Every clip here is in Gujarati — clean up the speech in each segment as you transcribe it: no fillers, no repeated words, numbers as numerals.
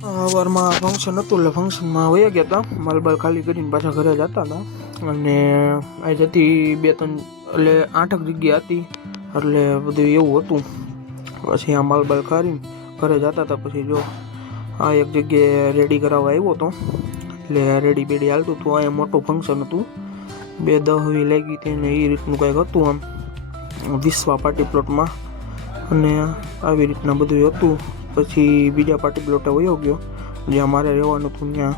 સવારમાં ફંક્શન હતું એટલે ફંક્શનમાં વયા ગયા હતા. માલબાલ ખાલી કરીને પાછા ઘરે જતા હતા. અને આ જતી 2-3 એટલે 8 જગ્યા હતી એટલે બધું એવું હતું. પછી આ માલબાલ ખારીને ઘરે જતા હતા. પછી જો આ એક જગ્યાએ રેડી કરાવવા આવ્યો હતો એટલે રેડી બેડી હાલતું હતું. અહીંયા મોટું ફંક્શન હતું, 2-10 લાગી હતી ને એ રીતનું કંઈક હતું આમ વિશ્વા પાર્ટી પ્લોટમાં. અને આવી રીતના બધું હતું. પછી બીજા પાર્ટી પ્લોટે વયો ગયો જ્યાં મારે રહેવાનું હતું. ત્યાં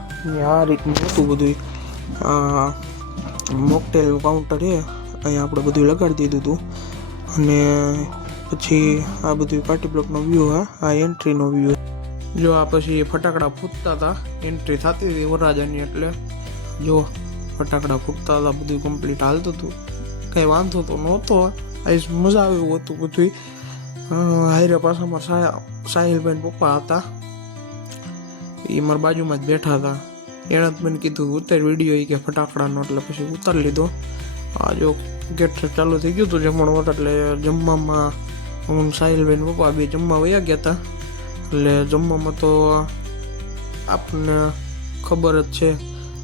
આ રીતનું હતું બધું. મોકટેલનું કાઉન્ટર છે અહીંયા આપણે બધું લગાડી દીધું હતું. અને પછી આ બધું પાર્ટી પ્લોટનો વ્યૂ. આ એન્ટ્રીનો વ્યૂ. જો આ પછી ફટાકડા ફૂટતા હતા, એન્ટ્રી થતી હતી વરરાજાની. એટલે જો ફટાકડા ફૂટતા હતા, બધું કમ્પ્લીટ હાલતું હતું, કંઈ વાંધો તો નહોતો. આઈસ મજા આવે એવું હતું બધું. હાઈરે પાછા મારા સાહિલભાઈ પપ્પા હતા, એ મારા બાજુમાં જ બેઠા હતા. એણે જ મને કીધું ઉતાર વિડીયો કે ફટાકડાનો, એટલે પછી ઉતારી લીધો. આ જો ગેટ ચાલુ થઈ ગયું હતું જમણવાર. એટલે જમવામાં હું સાહિલભાઈ પપ્પા બે જમવા વયા ગયા હતા. એટલે જમવામાં તો આપણને ખબર જ છે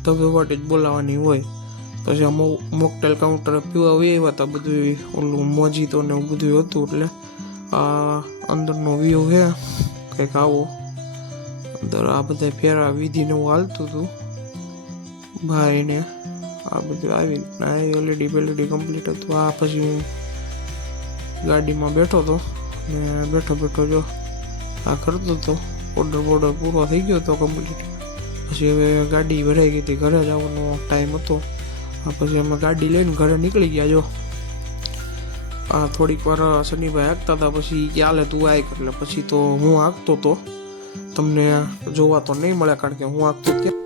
ધબધબાટી જ બોલાવવાની હોય. પછી આ મોકટેલ કાઉન્ટર પીવા આવ્યા હતા, બધું ઓલું મોજીતો ને એવું બધું હતું. એટલે આ અંદરનો વ્યૂ છે કંઈક આવો. અંદર આ બધા ફેરા વિધિને એવું હાલતું હતું ભાઈને. આ બધું આવી રીતના એલઈડી બેલઈડી કમ્પ્લીટ હતું. આ પછી હું ગાડીમાં બેઠો હતો ને બેઠો જો આ કરતો હતો. ઓર્ડર પૂરો થઈ ગયો હતો કમ્પ્લીટ. પછી હવે ગાડી ભરાઈ ગઈ હતી, ઘરે જવાનો ટાઈમ હતો. પછી અમે ગાડી લઈને ઘરે નીકળી ગયા. જો આ થોડીક વાર સનીભાઈ હાંકતા હતા, પછી ચાલે તું આય. એટલે પછી તો હું હાંકતો હતો, તમને જોવા તો નહીં મળે કારણ કે હું હાંકતો ત્યાં.